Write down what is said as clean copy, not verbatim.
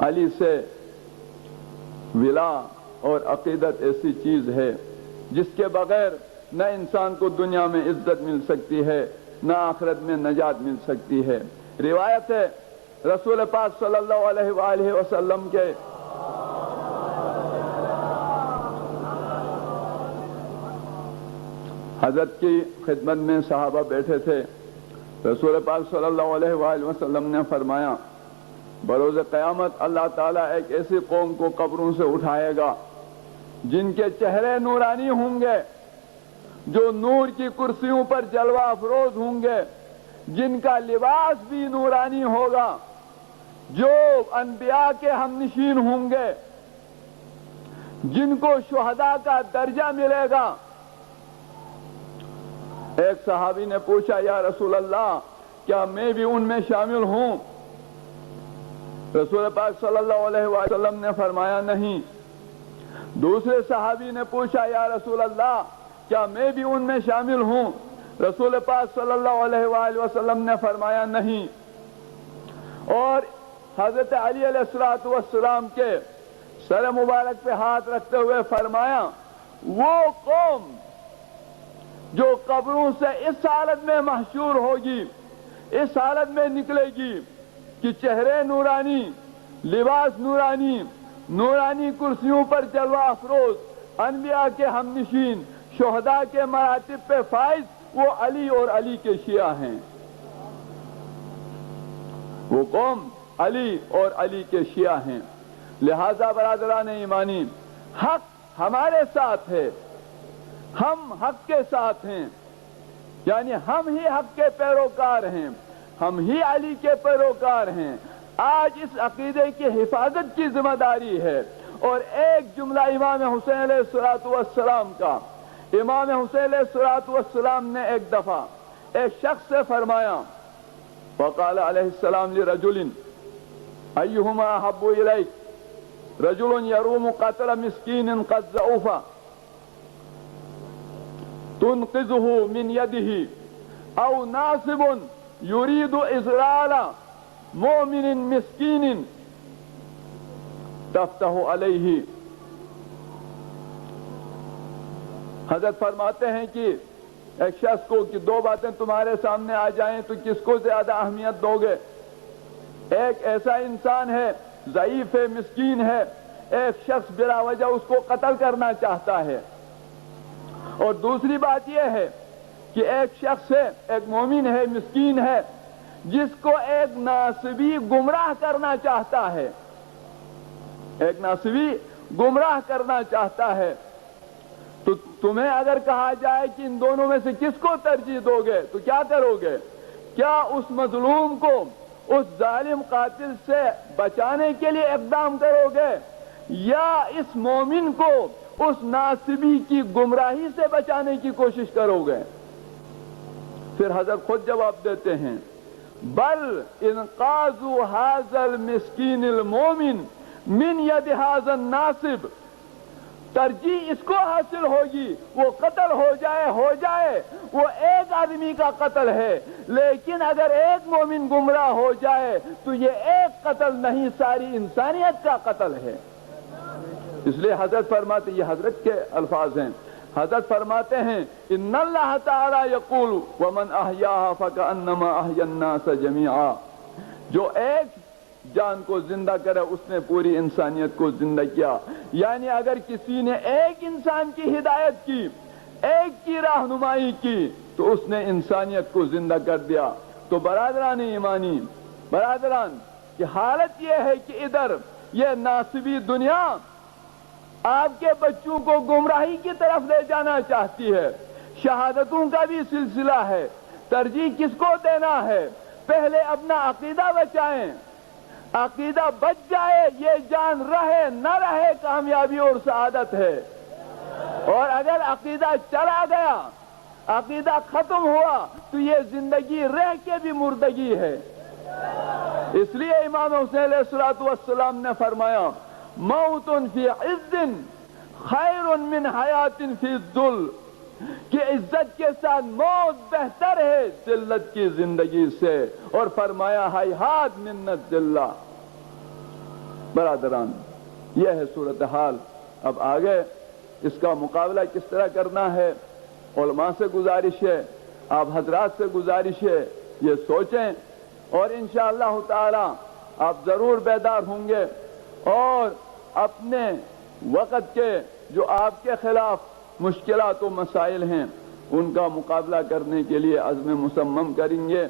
علی سے ولا اور عقیدت ایسی چیز ہے جس کے بغیر نہ انسان کو دنیا میں عزت مل سکتی ہے نہ آخرت میں نجات مل سکتی ہے۔ روایت ہے رسول پاک صلی اللہ علیہ وآلہ وسلم کے حضرت کی خدمت میں صحابہ بیٹھے تھے۔ رسول پاک صلی اللہ علیہ وآلہ وسلم نے فرمایا بروز قیامت اللہ تعالیٰ ایک ایسی قوم کو قبروں سے اٹھائے گا جن کے چہرے نورانی ہوں گے، جو نور کی کرسیوں پر جلوہ افروز ہوں گے، جن کا لباس بھی نورانی ہوگا، جو انبیاء کے ہمنشین ہوں گے، جن کو شہداء کا درجہ ملے گا۔ ایک صحابی نے پوچھا یا رسول اللہ کیا میں بھی ان میں شامل ہوں؟ رسول پاک صلی اللہ علیہ وسلم نے فرمایا نہیں۔ دوسرے صحابی نے پوچھا یا رسول اللہ کیا میں بھی ان میں شامل ہوں؟ رسول پاک صلی اللہ علیہ وآلہ وسلم نے فرمایا نہیں۔ اور حضرت علی علیہ السلام کے سر مبارک پہ ہاتھ رکھتے ہوئے فرمایا وہ قوم جو قبروں سے اس حالت میں محشور ہوگی، اس حالت میں نکلے گی کہ چہرے نورانی، لباس نورانی، نورانی کرسیوں پر جلوہ افروز، انبیاء کے ہمنشین، شہداء کے مراتب پہ فائز، وہ علی اور علی کے شیعہ ہیں۔ وہ قوم علی اور علی کے شیعہ ہیں۔ لہذا برادران ایمانی، حق ہمارے ساتھ ہے، ہم حق کے ساتھ ہیں، یعنی ہم ہی حق کے پیروکار ہیں، ہم ہی علی کے پیروکار ہیں۔ آج اس عقیدے کی حفاظت کی ذمہ داری ہے۔ اور ایک جملہ امام حسین علیہ السلام کا، امام حسین علیہ السلام نے ایک دفعہ ایک شخص سے فرمایا وقال علیہ السلام لرجل ایہما احب الیک رجل یروم قتل مسکین قد ضعف تنقذه من يده او ناصب يريد إذلال مؤمن مسكين تفتح عليه۔ حضرت فرماتے ہیں کہ ایک شخص کو کہ دو باتیں تمہارے سامنے آ جائیں تو کس کو زیادہ اہمیت دو گے؟ ایک ایسا انسان ہے ضعیف ہے، مسکین ہے، ایک شخص بلا وجہ اس کو قتل کرنا چاہتا ہے، اور دوسری بات یہ ہے کہ ایک شخص ہے، ایک مومن ہے، مسکین ہے، جس کو ایک ناصبی گمراہ کرنا چاہتا ہے، ایک ناصبی گمراہ کرنا چاہتا ہے۔ تو تمہیں اگر کہا جائے کہ ان دونوں میں سے کس کو ترجیح دو گے تو کیا کرو گے؟ کیا اس مظلوم کو اس ظالم قاتل سے بچانے کے لیے اقدام کرو گے، یا اس مومن کو اس ناصبی کی گمراہی سے بچانے کی کوشش کرو گے؟ پھر حضرت خود جواب دیتے ہیں بل انقاذ هذا المسکین المومن من ید هذا الناصب، ترجیح اس کو حاصل ہوگی، وہ قتل ہو جائے، وہ ایک آدمی کا قتل ہے، لیکن اگر ایک مومن گمراہ ہو جائے تو یہ ایک قتل نہیں، ساری انسانیت کا قتل ہے۔ اس لیے حضرت فرماتے، یہ حضرت کے الفاظ ہیں، حضرت فرماتے ہیں ان اللہ تعالی یقول ومن احیاها فکأنما احیا الناس جميعا، جو ایک جان کو زندہ کرے اس نے پوری انسانیت کو زندہ کیا۔ یعنی اگر کسی نے ایک انسان کی ہدایت کی، ایک کی رہنمائی کی تو اس نے انسانیت کو زندہ کر دیا۔ تو برادران ایمانی، برادران کی حالت یہ ہے کہ ادھر یہ ناصبی دنیا آپ کے بچوں کو گمراہی کی طرف لے جانا چاہتی ہے. شہادتوں کا بھی سلسلہ ہے. ترجیح کس کو دینا ہے؟ پہلے اپنا عقیدہ بچائیں. عقیدہ بچ جائے، یہ جان رہے نہ رہے کامیابی اور سعادت ہے. اور اگر عقیدہ چلا گیا، عقیدہ ختم ہوا، تو یہ زندگی رہ کے بھی مردگی ہے. اس لیے امام حسین علیہ الصلوۃ والسلام نے فرمایا موت فی عز خیر من حیات فی الذل، کہ عزت کے ساتھ موت بہتر ہے ذلت کی زندگی سے. اور فرمایا ہیہات من الذلہ. برادران، یہ ہے صورتحال. اب آگے اس کا مقابلہ کس طرح کرنا ہے؟ علماء سے گزارش ہے، آپ حضرات سے گزارش ہے، یہ سوچیں، اور انشاءاللہ تعالی آپ ضرور بیدار ہوں گے، اور اپنے وقت کے جو آپ کے خلاف مشکلات و مسائل ہیں ان کا مقابلہ کرنے کے لیے عزم مصمم کریں گے.